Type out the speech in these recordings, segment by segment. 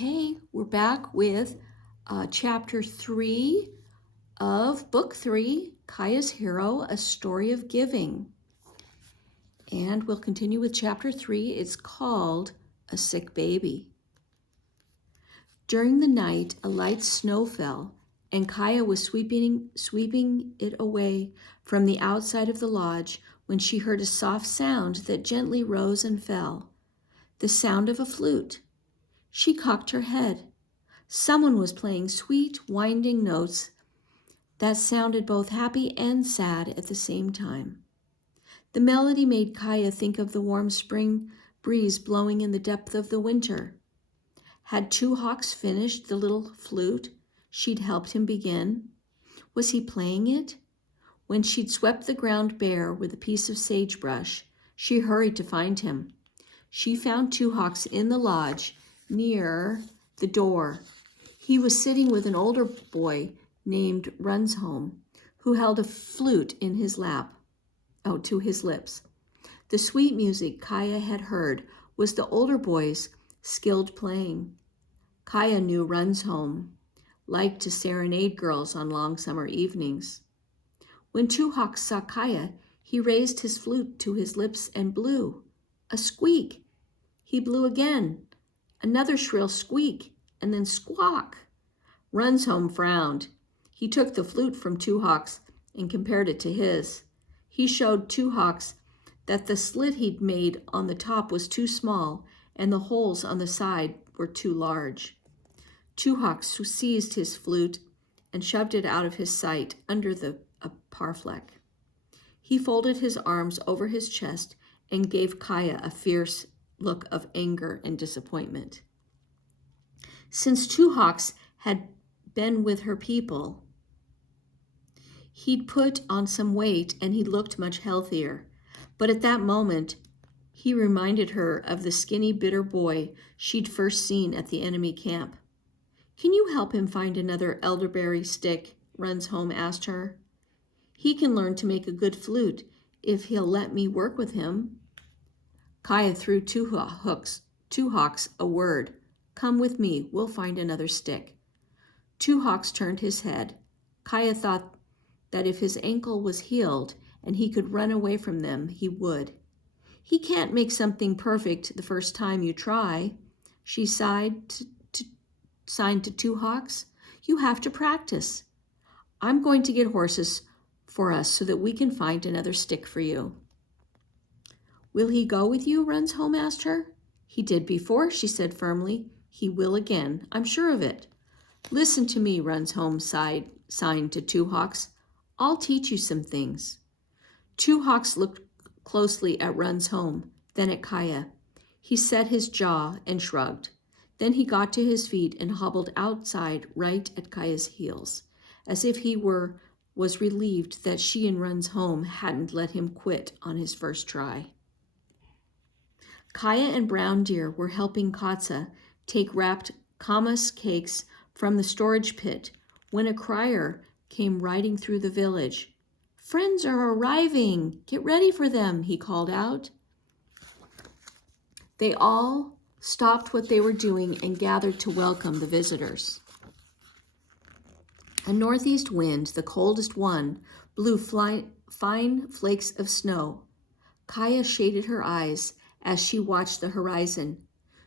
Okay, we're back with chapter 3 of book 3, Kaya's Hero, A Story of Giving. And we'll continue with chapter 3. It's called A Sick Baby. During the night, a light snow fell, and Kaya was sweeping it away from the outside of the lodge when she heard a soft sound that gently rose and fell, the sound of a flute. She cocked her head. Someone was playing sweet, winding notes that sounded both happy and sad at the same time. The melody made Kaya think of the warm spring breeze blowing in the depth of the winter. Had Two Hawks finished the little flute she'd helped him begin? Was he playing it? When she'd swept the ground bare with a piece of sagebrush, she hurried to find him. She found Two Hawks in the lodge near the door. He was sitting with an older boy named Runsholm, who held a flute in his lap, to his lips. The sweet music Kaya had heard was the older boy's skilled playing. Kaya knew Runsholm liked to serenade girls on long summer evenings. When Two Hawks saw Kaya, he raised his flute to his lips and blew. A squeak. He blew again. Another shrill squeak, and then squawk. Runsholm frowned. He took the flute from Two Hawks and compared it to his. He showed Two Hawks that the slit he'd made on the top was too small and the holes on the side were too large. Two Hawks seized his flute and shoved it out of his sight under a parfleck. He folded his arms over his chest and gave Kaya a fierce look of anger and disappointment. Since Two Hawks had been with her people, he'd put on some weight and he looked much healthier. But at that moment, he reminded her of the skinny, bitter boy she'd first seen at the enemy camp. "Can you help him find another elderberry stick?" Runsholm asked her. "He can learn to make a good flute if he'll let me work with him." Kaya threw Two Hawks a word. "Come with me, we'll find another stick." Two Hawks turned his head. Kaya thought that if his ankle was healed and he could run away from them, he would. "He can't make something perfect the first time you try," she signed to Two Hawks. "You have to practice. I'm going to get horses for us so that we can find another stick for you." "Will he go with you?" Runsholm asked her. "He did before," she said firmly. "He will again. I'm sure of it." "Listen to me," Runsholm signed to Two Hawks. "I'll teach you some things." Two Hawks looked closely at Runsholm, then at Kaya. He set his jaw and shrugged. Then he got to his feet and hobbled outside right at Kaya's heels, as if he was relieved that she and Runsholm hadn't let him quit on his first try. Kaya and Brown Deer were helping Katsa take wrapped kamas cakes from the storage pit when a crier came riding through the village. "Friends are arriving! Get ready for them!" he called out. They all stopped what they were doing and gathered to welcome the visitors. A northeast wind, the coldest one, blew fine flakes of snow. Kaya shaded her eyes as she watched the horizon.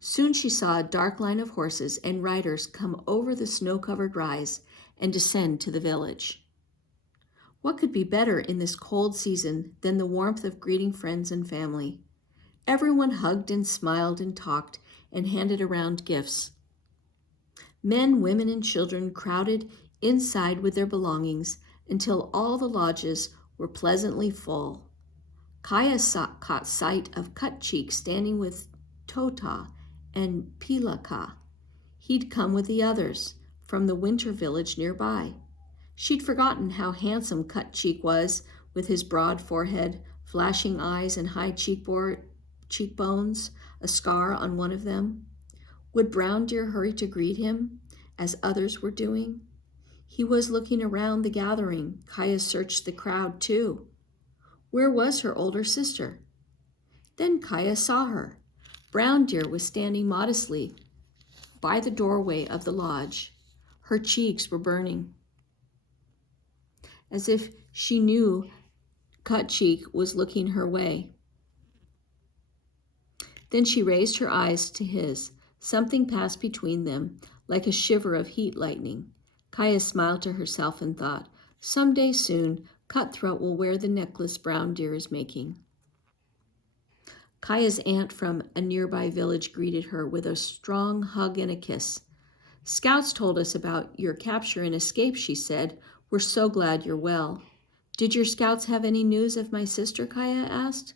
Soon she saw a dark line of horses and riders come over the snow-covered rise and descend to the village. What could be better in this cold season than the warmth of greeting friends and family? Everyone hugged and smiled and talked and handed around gifts. Men, women, and children crowded inside with their belongings until all the lodges were pleasantly full. Kaya caught sight of Cut Cheek standing with Tota and Pilaka. He'd come with the others from the winter village nearby. She'd forgotten how handsome Cut Cheek was, with his broad forehead, flashing eyes, and high cheekbones, a scar on one of them. Would Brown Deer hurry to greet him, as others were doing? He was looking around the gathering. Kaya searched the crowd, too. Where was her older sister? Then Kaya saw her. Brown Deer was standing modestly by the doorway of the lodge. Her cheeks were burning, as if she knew Cut Cheek was looking her way. Then she raised her eyes to his. Something passed between them, like a shiver of heat lightning. Kaya smiled to herself and thought, someday soon, Cutthroat will wear the necklace Brown Deer is making. Kaya's aunt from a nearby village greeted her with a strong hug and a kiss. Scouts told us about your capture and escape, she said. We're so glad you're well. Did your scouts have any news of my sister? Kaya asked.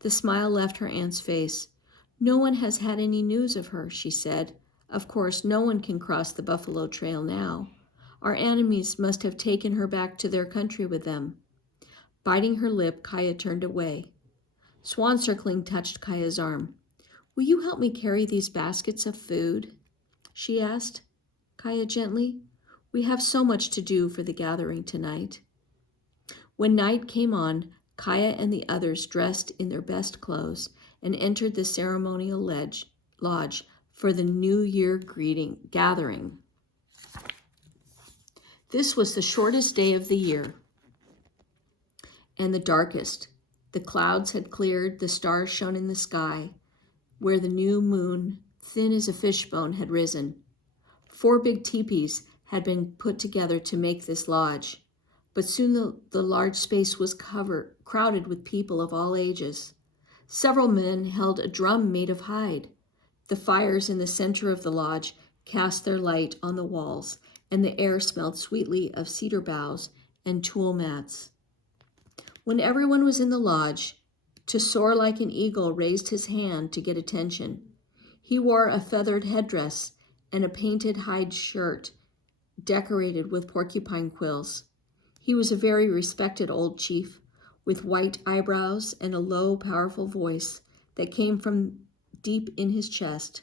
The smile left her aunt's face. No one has had any news of her, she said. Of course, no one can cross the Buffalo Trail now. Our enemies must have taken her back to their country with them. Biting her lip, Kaya turned away. Swan Circling touched Kaya's arm. Will you help me carry these baskets of food? She asked Kaya gently. We have so much to do for the gathering tonight. When night came on, Kaya and the others dressed in their best clothes and entered the ceremonial lodge for the New Year gathering. This was the shortest day of the year and the darkest. The clouds had cleared, the stars shone in the sky, where the new moon, thin as a fishbone, had risen. 4 big teepees had been put together to make this lodge, but soon the large space was crowded with people of all ages. Several men held a drum made of hide. The fires in the center of the lodge cast their light on the walls, and the air smelled sweetly of cedar boughs and tulle mats. When everyone was in the lodge, To Soar Like an Eagle raised his hand to get attention. He wore a feathered headdress and a painted hide shirt decorated with porcupine quills. He was a very respected old chief, with white eyebrows and a low, powerful voice that came from deep in his chest.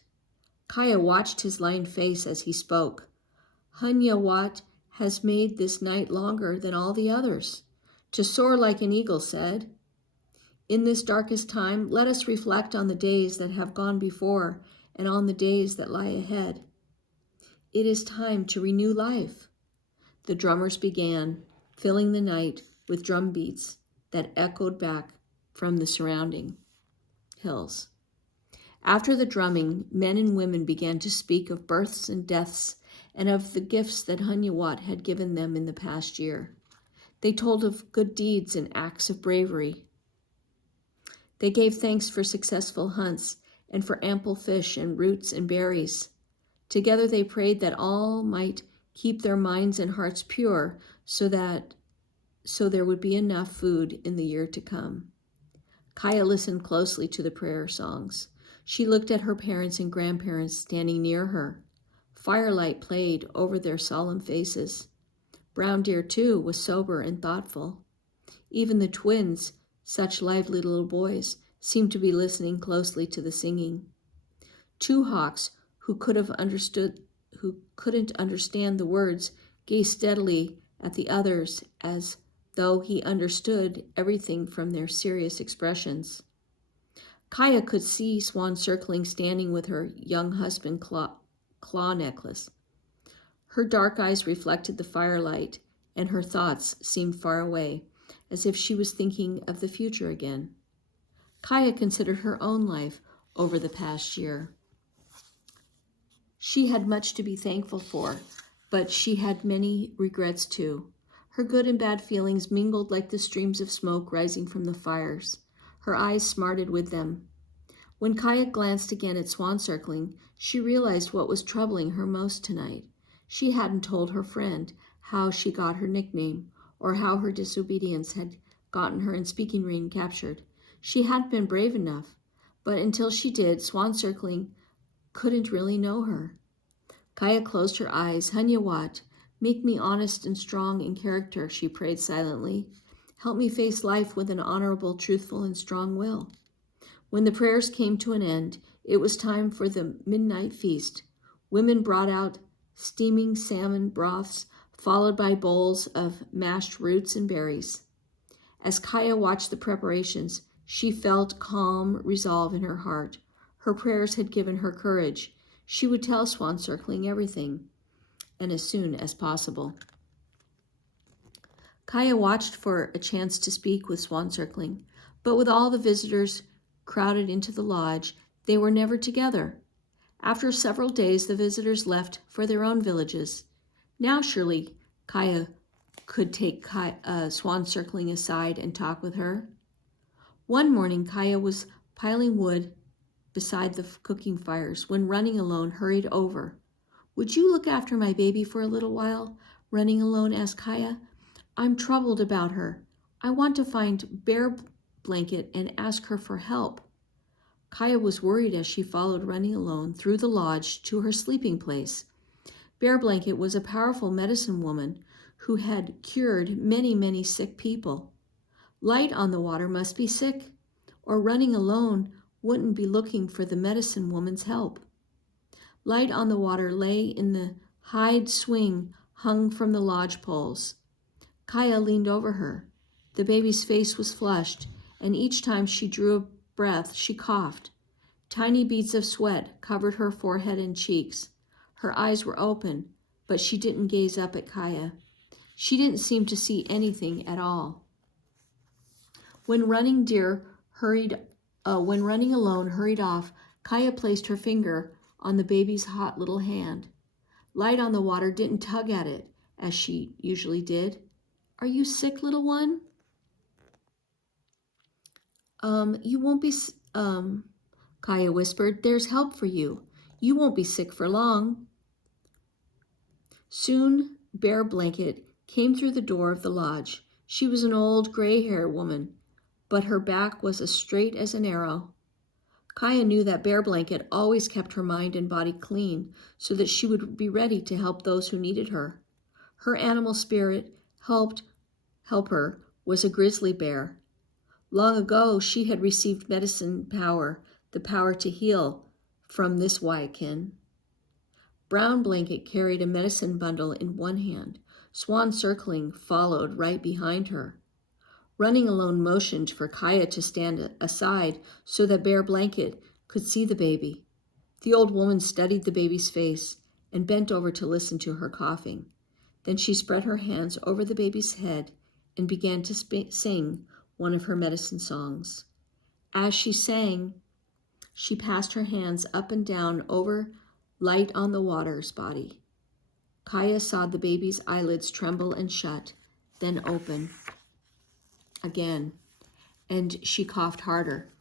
Kaya watched his lined face as he spoke. Hunyawat has made this night longer than all the others. To Soar Like an Eagle said, in this darkest time, let us reflect on the days that have gone before and on the days that lie ahead. It is time to renew life. The drummers began, filling the night with drum beats that echoed back from the surrounding hills. After the drumming, men and women began to speak of births and deaths and of the gifts that Hunyawat had given them in the past year. They told of good deeds and acts of bravery. They gave thanks for successful hunts and for ample fish and roots and berries. Together they prayed that all might keep their minds and hearts pure so there would be enough food in the year to come. Kaya listened closely to the prayer songs. She looked at her parents and grandparents standing near her. Firelight played over their solemn faces. Brown Deer, too, was sober and thoughtful. Even the twins, such lively little boys, seemed to be listening closely to the singing. Two Hawks, who couldn't understand the words, gazed steadily at the others as though he understood everything from their serious expressions. Kaya could see Swan Circling standing with her young husband claw necklace. Her dark eyes reflected the firelight, and her thoughts seemed far away, as if she was thinking of the future again. Kaya considered her own life over the past year. She had much to be thankful for, but she had many regrets too. Her good and bad feelings mingled like the streams of smoke rising from the fires. Her eyes smarted with them. When Kaya glanced again at Swan Circling, she realized what was troubling her most tonight. She hadn't told her friend how she got her nickname, or how her disobedience had gotten her in Speaking Ring captured. She hadn't been brave enough, but until she did, Swan Circling couldn't really know her. Kaya closed her eyes. Hunyawat, make me honest and strong in character, she prayed silently. Help me face life with an honorable, truthful, and strong will. When the prayers came to an end, it was time for the midnight feast. Women brought out steaming salmon broths, followed by bowls of mashed roots and berries. As Kaya watched the preparations, she felt calm resolve in her heart. Her prayers had given her courage. She would tell Swan Circling everything, and as soon as possible. Kaya watched for a chance to speak with Swan Circling, but with all the visitors crowded into the lodge, they were never together. After several days, the visitors left for their own villages. Now surely Kaya could take Swan Circling aside and talk with her. One morning, Kaya was piling wood beside the cooking fires when Running Alone hurried over. "Would you look after my baby for a little while?" Running Alone asked Kaya. "I'm troubled about her. I want to find Bear Blanket and ask her for help." Kaya was worried as she followed Running Alone through the lodge to her sleeping place. Bear Blanket was a powerful medicine woman who had cured many, many sick people. Light on the Water must be sick, or Running Alone wouldn't be looking for the medicine woman's help. Light on the Water lay in the hide swing hung from the lodge poles. Kaya leaned over her. The baby's face was flushed, and each time she drew a breath, she coughed. Tiny beads of sweat covered her forehead and cheeks. Her eyes were open, but she didn't gaze up at Kaya. She didn't seem to see anything at all. When Running Alone hurried off, Kaya placed her finger on the baby's hot little hand. Light on the Water didn't tug at it, as she usually did. "Are you sick, little one?" You won't be, Kaya whispered. "There's help for you. You won't be sick for long." Soon Bear Blanket came through the door of the lodge. She was an old gray-haired woman, but her back was as straight as an arrow. Kaya knew that Bear Blanket always kept her mind and body clean so that she would be ready to help those who needed her. Her animal spirit helper was a grizzly bear. Long ago, she had received medicine power, the power to heal, from this Waikin. Brown Blanket carried a medicine bundle in one hand. Swan Circling followed right behind her. Running Alone motioned for Kaya to stand aside so that Bear Blanket could see the baby. The old woman studied the baby's face and bent over to listen to her coughing. Then she spread her hands over the baby's head and began to sing one of her medicine songs. As she sang, she passed her hands up and down over Light on the Water's body. Kaya saw the baby's eyelids tremble and shut, then open again, and she coughed harder.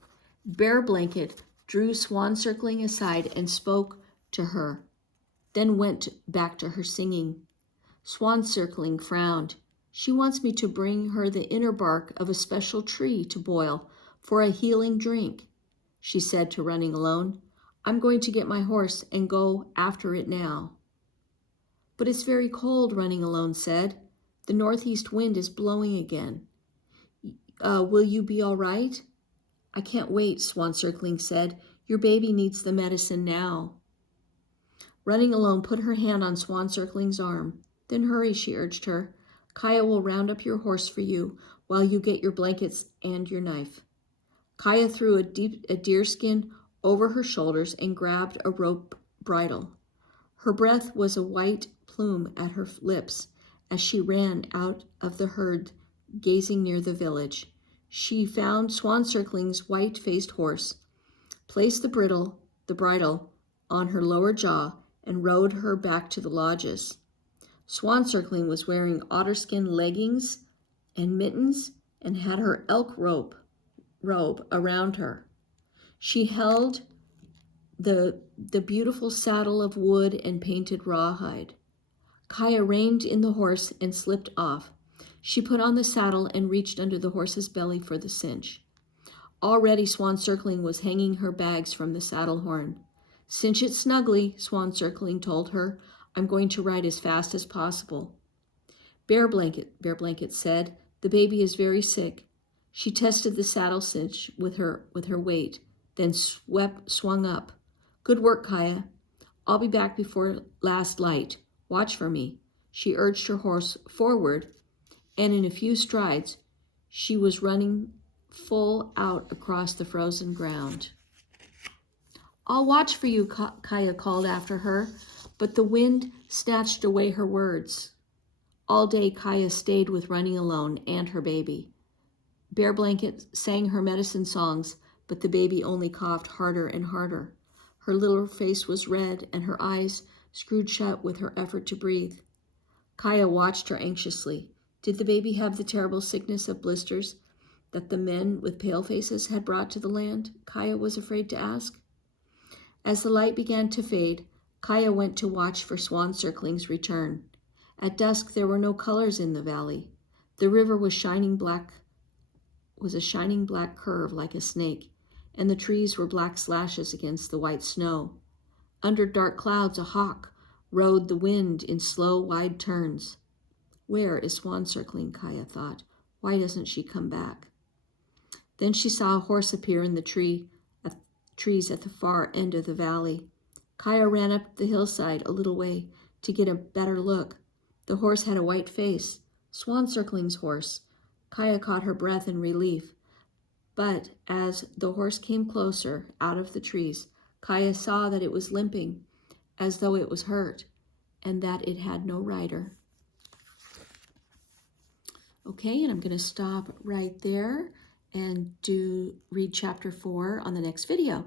Bear Blanket drew Swan Circling aside and spoke to her, then went back to her singing. Swan Circling frowned. "She wants me to bring her the inner bark of a special tree to boil for a healing drink," she said to Running Alone. "I'm going to get my horse and go after it now." "But it's very cold," Running Alone said. "The northeast wind is blowing again. Will you be all right?" "I can't wait," Swan Circling said. "Your baby needs the medicine now." Running Alone put her hand on Swan Circling's arm. "Then hurry," she urged her. "Kaya will round up your horse for you while you get your blankets and your knife." Kaya threw a deerskin over her shoulders and grabbed a rope bridle. Her breath was a white plume at her lips as she ran out of the herd gazing near the village. She found Swan Circling's white-faced horse, placed the bridle on her lower jaw, and rode her back to the lodges. Swan Circling was wearing otterskin leggings and mittens and had her elk robe around her. She held the beautiful saddle of wood and painted rawhide. Kaya reined in the horse and slipped off. She put on the saddle and reached under the horse's belly for the cinch. Already Swan Circling was hanging her bags from the saddle horn. "Cinch it snugly," Swan Circling told her. "I'm going to ride as fast as possible." Bear Blanket said, "The baby is very sick." She tested the saddle cinch with her weight, then swung up. "Good work, Kaya. I'll be back before last light. Watch for me." She urged her horse forward, and in a few strides, she was running full out across the frozen ground. I'll watch for you, Kaya called after her, but the wind snatched away her words. All day, Kaya stayed with Running Alone and her baby. Bear Blanket sang her medicine songs, but the baby only coughed harder and harder. Her little face was red and her eyes screwed shut with her effort to breathe. Kaya watched her anxiously. Did the baby have the terrible sickness of blisters that the men with pale faces had brought to the land? Kaya was afraid to ask. As the light began to fade, Kaya went to watch for Swan Circling's return. At dusk, there were no colors in the valley. The river was a shining black curve like a snake, and the trees were black slashes against the white snow. Under dark clouds, a hawk rode the wind in slow, wide turns. Where is Swan Circling? Kaya thought. Why doesn't she come back? Then she saw a horse appear in the trees at the far end of the valley. Kaya ran up the hillside a little way to get a better look. The horse had a white face. Swan Circling's horse. Kaya caught her breath in relief. But as the horse came closer out of the trees, Kaya saw that it was limping, as though it was hurt, and that it had no rider. Okay, and I'm going to stop right there and read chapter 4 on the next video.